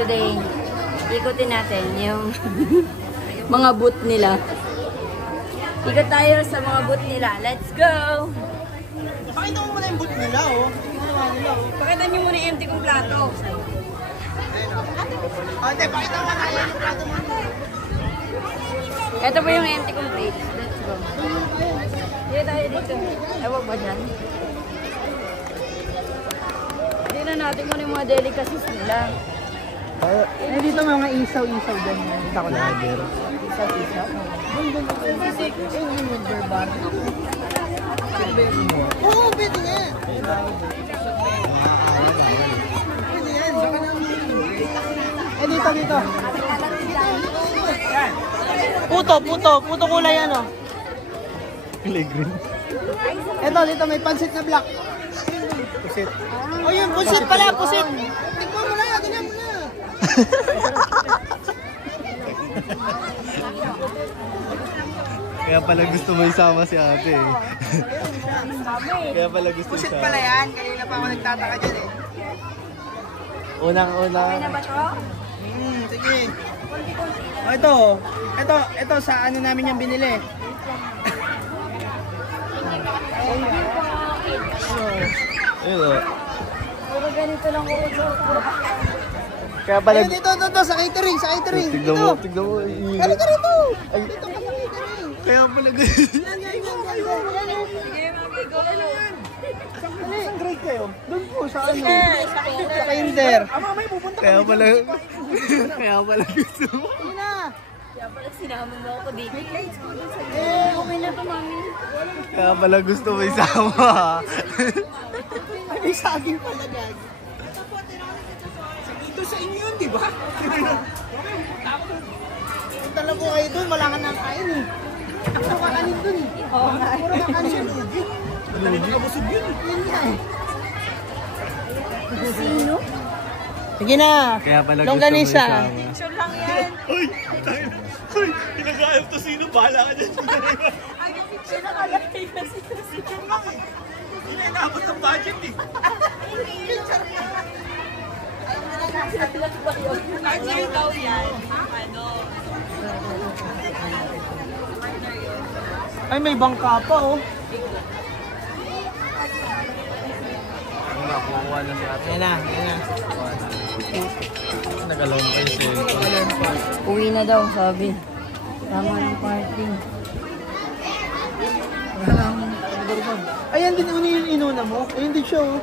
today, ikutin natin yung mga boot nila. Ikot tayo sa mga boot nila. Let's go! Pakita mo muna yung boot nila, oh. Pakita nyo muna yung empty kong plato. Ate, pakita mo na yung plato mo. Ito po yung empty kong plate. Let's go. Dito tayo dito. Ewan ba dyan? Tignan natin kung ano yung mga delicacies nila. Dito mga isaw-isaw dyan. Kita ko na. Isaw-isaw. Yung winter bar. Oo, pwede nga. Pwede yan. Dito. Puto kulay yan, oh. Kulay green. Ito, dito may pansit na black. Pusit. Oh, yun, pusit pala, pusit. Tingnan mo na, ganyan mo na. Kaya pala gusto mo isama si ate eh. Kaya pala gusto Pusit isama. pala yan, kanina pa ako nagtataka dyan eh. Unang-una. Okay na ba to? Sige. Oh, ito sa ano namin yung binili. Ayun o. Puro ganito lang ko. Kaya pala... Ayun, dito, sa catering. Tignan mo. Kali ka rito. Ay. Dito ka sa catering. Kaya pala gusto. Sige, mga go. Saan grade kayo? Doon po, sa ano? Sa Sa kinder. Kaya pala... Kaya pala gusto mo. Sige na. Kaya pala sinama mo ako dito. Okay na to, mami. Kaya pala gusto mo isama. May saging pala, gag. Ito sa inyo yun, di ba? Punta lang po kayo doon, wala ka nang kain eh. Puro kakanin doon eh. Oo nga. Puro kakanin doon. Hindi ka busog yun. Yun nga eh. Sino? Sige na. Kaya pala gusto mo Longganisa. isama. Picture lang yan. Uy! Uy! Pinag-aayos to sino? Bahala ka dyan. Ay, picture na kalagay kasi. Picture lang eh. Hindi na inabot ng budget eh. Picture na. Picture daw yan. Ano? Ay, may bangka pa oh. Nakukuha na si ate. Yan na. Nag-alone kayo siya. Uwi na daw, sabi. Tama ng parking. Ayan din yung inuna mo. Ayun din siya oh.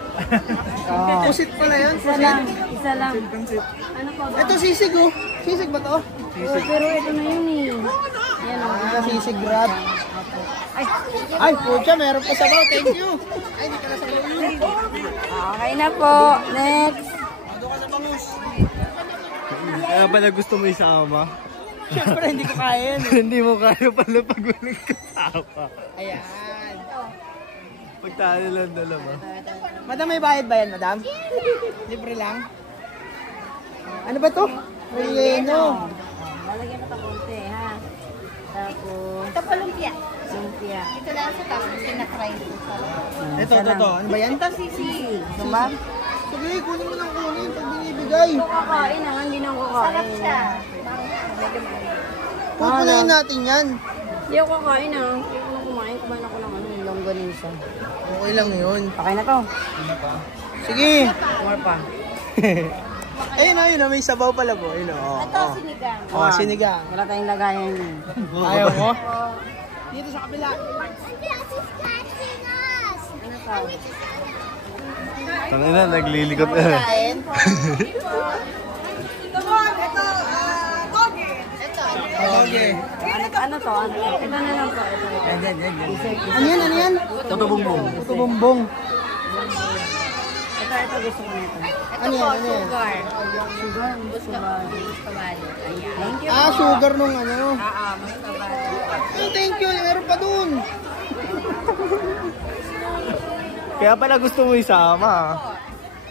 Pusit pala yan. Isa lang. Ano pa ba? Ito sisig oh. Sisig ba to? Oh, pero ito na yun eh. Yan o. Ito sisig wrap. Ay, pucha, meron pa sabaw. Thank you. Ay, hindi pala sabaw yun. Okay na po. Next. Doon ka sa bangus. Kaya pala gusto mo isama. Siyempre, hindi ko kaya yan. Hindi mo kaya pala pag walang kasama. Ayan. Pagtalo lang dalawa. Madam, may bayad ba yan, madam? Libre lang. Ano ba to? Relleno. Lalagyan ka konti, ha? Tapos... Ito pa lumpia. Lumpia. Ito lang sa tapos sinatry ko sa Ito. Ano ba yan? Ito sisi. Diba? Sige, kunin mo lang kunin pag binibigay. Ito kakain, ha? Hindi na ako kakain. Sarap siya. Pupulayin natin yan. Hindi ako kakain, ha? Hindi ako kumain. Kumain ako ng ano, longganisa. Okay lang yun. Okay na to. Sige. More pa. Ayun, may sabaw pala po. Ayun, oh. Ito sinigang. Oh, sinigang. Wala tayong lagayan yun. Ayaw mo? Dito sa kabila. Ano to? Tangina, naglilikot na. Kain. Okay. Ano to? Ito na lang to. Ano yan? Toto bumbong. Ito bumbong. Ito gusto ko nito. Ano yan? Sugar. Sugar. Gusto kabali. Ayan. Thank you. Ah, sugar nung ano. Mas kabali. Oh, thank you. Meron pa dun. Kaya pala gusto mo isama.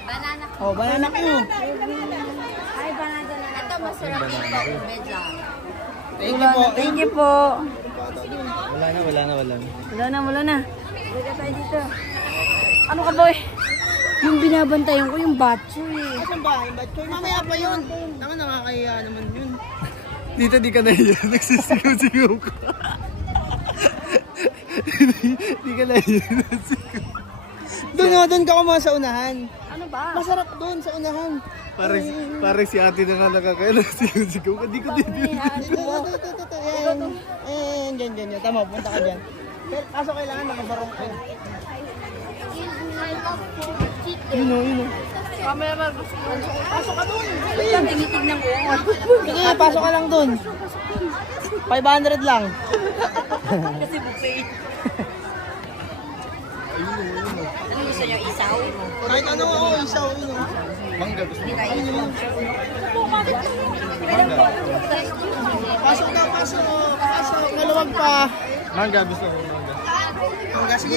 Banana. Oh, banana Q. Ay, banana na. Ito masarap ito. Medyo. Thank you po. Thank you po. Wala na. Wala na. Balik tayo dito. Ano ka, boy? Yung binabantayan ko, yung batso eh. Asan ba? Yung batchoy? Mamaya pa yun. Tama, nakakahiya naman yun. Dito di ka nahiya, nagsisigaw-sigaw ka. Di ka nahiya, nagsisigaw. Doon ka kumuha sa unahan. Ano ba? Masarap doon sa unahan. Parang si ate na nga nakakaya, nagsisigaw ka. Di ko dito. Diyan. Tama, punta ka dyan. Kaso kailangan nakabarong ka. Yun. Pasok ka doon. Tinitignan ko. Sige, pasok ka lang doon. 500 lang. Kasi buffet. Ano gusto nyo? Isaw? Kahit ano ako, isaw. Mangga gusto mo. Pasok na, pasok. Maluwag pa. Mangga gusto mo. Mangga, sige.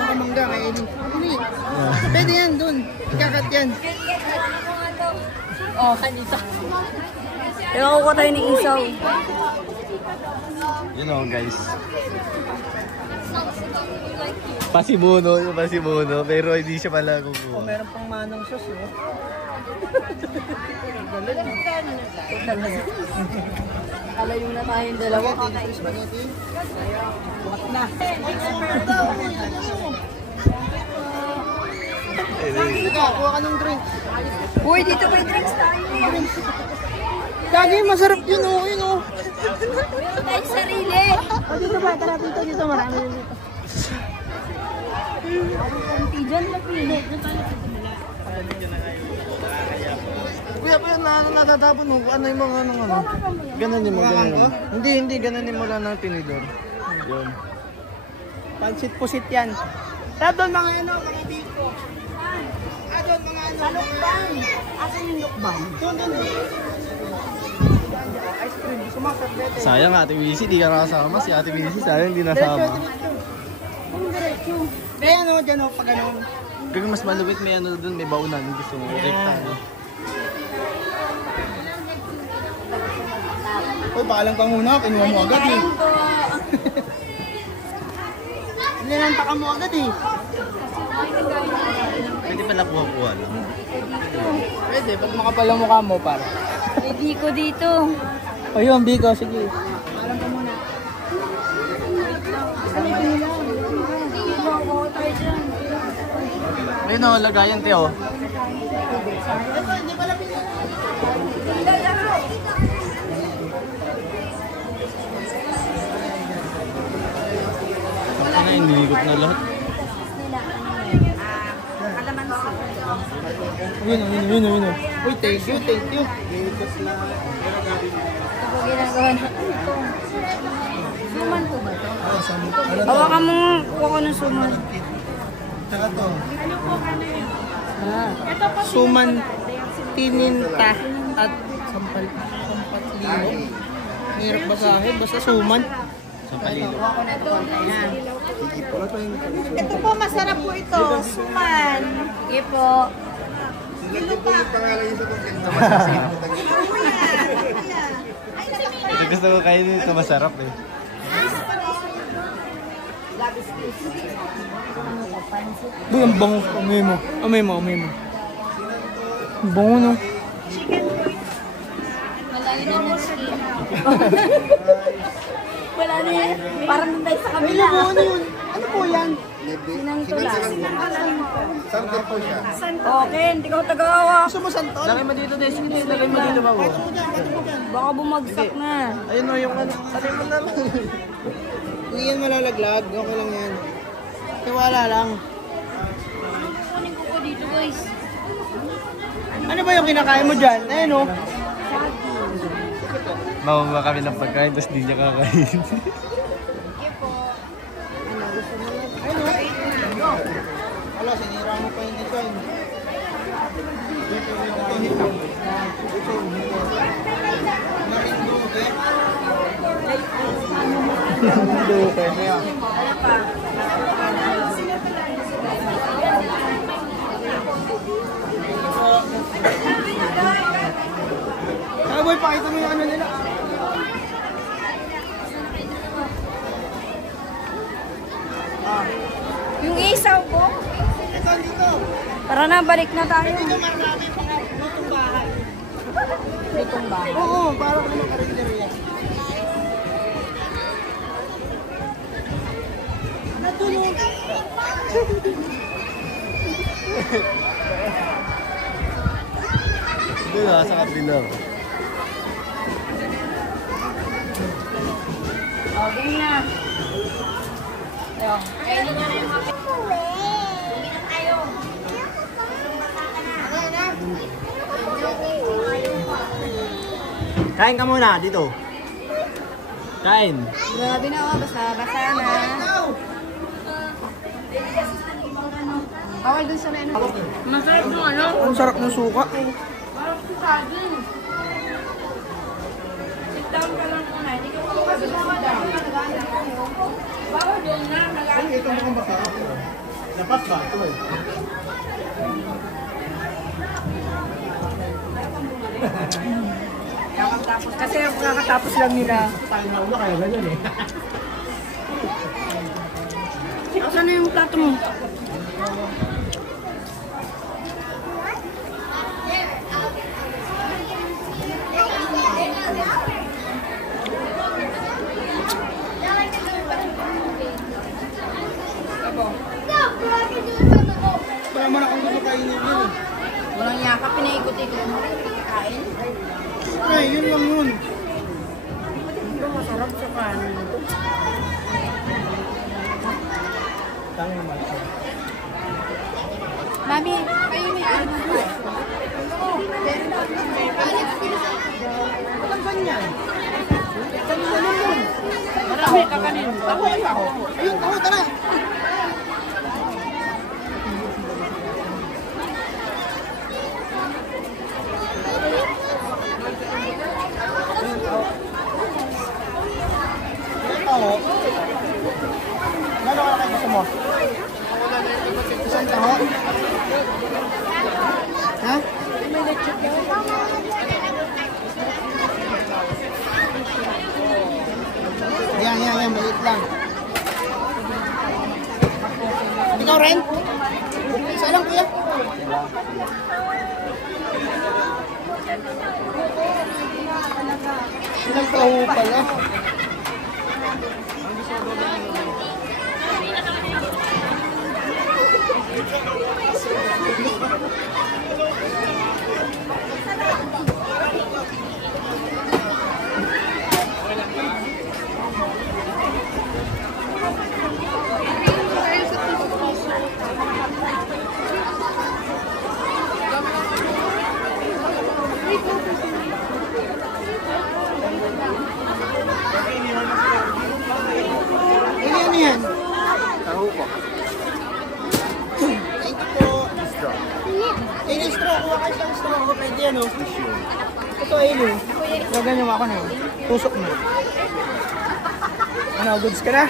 Mangga, kay Eli. Pwede yan, doon. Ikakat yan. Oh, kanito. Ewan ko tayo ng isaw. You know guys. Pasimuno, pero hindi siya pala kukuha. Meron pang manong sauce, eh. Alayo na tayong dalawa. Spaghetti. Bukas na. Ika, kuha ka ng drink. Uy, dito may drinks tayo. Lagi, masarap yun, oh. Yun, oh. Meron tayong sarili. Dito ba? Tara, dito. Marami yun dito. Kunti dyan, napili. Kuya, pa yun na natatapon mo. Ano yung mga ano. Ganon mo. Hindi, ganon mo lang ng tinidor. Yun. Pansit-pusit yan. Tara doon mga mga biko. Doon mga Lukbang. Asan yung lukbang? Doon. Ice cream. Sumasarap. Sayang Ate Wisi, di ka nakasama. Si Ate Wisi, sayang di nasama. Diretso. Kaya ano, dyan o, pag ano. Gagawin mas malupit, may ano dun, may baunan. Gusto mo, rectangle. Uy, pakalang ka muna, kinuha mo agad eh. Linanta ka mo agad eh. Pwede pala kuha-kuha lang. Pwede, pag makapalang mukha mo, para. May biko dito. O yun, Biko, sige. Ayun o, lagayan te o. Ano na, inilikot na lahat. Yun. Uy, thank you. Ito po ginagawa na. Suman po ba ito? Hawakan mo, kuha ko ng suman. Suman, tininta, at sampatlilo. Hirap basahin, basta suman. Ito po, masarap po ito. Suman. Sige po. Gusto ko kainin ito, masarap eh. Uy, ang bango. Amay mo. Ang bango, no? Malayo na ng skin. Wala na yan. Parang nandun sa kabila. Ano yun? Ano po yan? Sinangtulan. Okay, hindi ko tagawa. Gusto mo santol? Lagay mo dito, Des. Lagay mo dito, babo. Baka bumagsak na. Ayun o, yung ano. Alin mo naman. Hindi yan malalaglag. Okay lang yan. Tiwala lang. Kunin ko po dito, guys. Ano ba yung kinakain mo dyan? Ayun, oh. Mamama kami ng pagkain, tapos di niya kakain. Wala, sinira mo pa yung design. Boy, pakita mo yung ano nila. Yung isaw po. balik na tayo. Ito marami mga lutong bahay. Lutong ba? Oo, parang naman karinderya. Natulog. Doon sa kabila. Okay na. Ayun. Kainin nyo na yung mga Hindi na tayo. Kain ka muna dito. Kain. Grabe na oh, basa-basa na. Bawal dun sa may ano. Masarap yung ano. Ang sarap ng suka. Parang saging. Sit down ka lang muna. Hindi ka makapagod. Bawal dun na. Ito mukhang basa. Dapat ba? Ito eh. Kakatapos. Kasi yung kakatapos lang nila. Tayo na ulo kaya ganyan eh. Asan na yung plato mo? Kaya mo na kung gusto kainin yun eh. Walang yakap, pinaikot-ikot mo rin, kakain. Ay, yun lang yun. Ito masarap sa kanin ito. Tama yung malaki. Mami, kayo may ano ba? Walang ganyan. Marami kakanin. Ako, ako. Ayun, ako, tara. Taho. Gano'n ka kayo gusto mo? Isang taho? Ha? Yan, maliit lang. Ikaw rin? Isa lang, kuya. Ilang taho pala. Ano yan? Taho po. Thank you po. Yung straw, kuha kayo ng straw. Ako pwede yan, oh. Ito, ayun, oh. Ganyan mo ako na, oh. Tusok mo. Ano, goods ka na?